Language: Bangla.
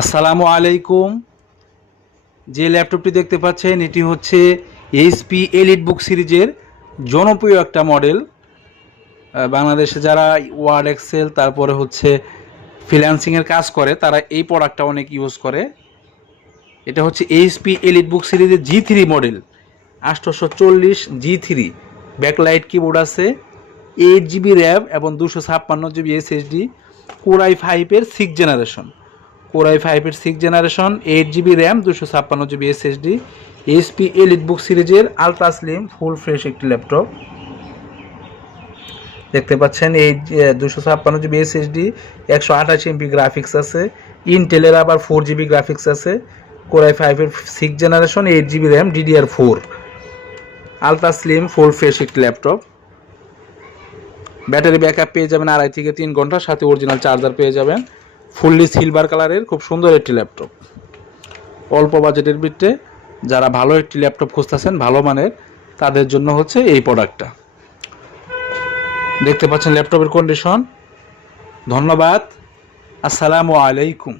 আসসালামু আলাইকুম। যে ল্যাপটপটি দেখতে পাচ্ছেন, এটি হচ্ছে এইচপি এলিট বুক সিরিজের জনপ্রিয় একটা মডেল। বাংলাদেশে যারা ওয়ার্ড এক্সেল তারপরে হচ্ছে ফ্রিল্যান্সিংয়ের কাজ করে, তারা এই প্রোডাক্টটা অনেক ইউজ করে। এটা হচ্ছে এইচপি এলিট বুক সিরিজের জি থ্রি মডেল। আটশোশো চল্লিশ জি থ্রি ব্যাকলাইট কিবোর্ড আছে এইট জিবি র্যাম এবং দুশো ছাপ্পান্ন জিবি এসএসডি কোরাই ফাইভের সিক্স জেনারেশন কোরাই ফাইভের six generation eight GB RAM দুশো ছাপ্পান্ন GB SSD HP elite book সিরিজের আলট্রা স্লিম ফুল ফ্রেশ একটি ল্যাপটপ দেখতে পাচ্ছেন এই দুশো ছাপ্পান্ন জিবি এসএসডি একশো আঠাশ এমপি গ্রাফিক্স আছে। ইনটেলের আবার ফোর জিবি গ্রাফিক্স আছে। কোরাই ফাইভের six generation eight GB RAM DDR four ultra slim full fresh একটি ল্যাপটপ ব্যাটারি ব্যাকআপ পেয়ে যাবেন আড়াই থেকে তিন ঘণ্টার সাথে অরিজিনাল চার্জার পেয়ে যাবেন। ফুললি সিলভার কালারের খুব সুন্দর একটি ল্যাপটপ অল্প বাজেটের ভিত্তে যারা ভালো একটি ল্যাপটপ খুঁজতেছেন, ভালো মানের, তাদের জন্য হচ্ছে এই প্রোডাক্টটা দেখতে পাচ্ছেন ল্যাপটপের কন্ডিশন ধন্যবাদ। আসসালামু আলাইকুম।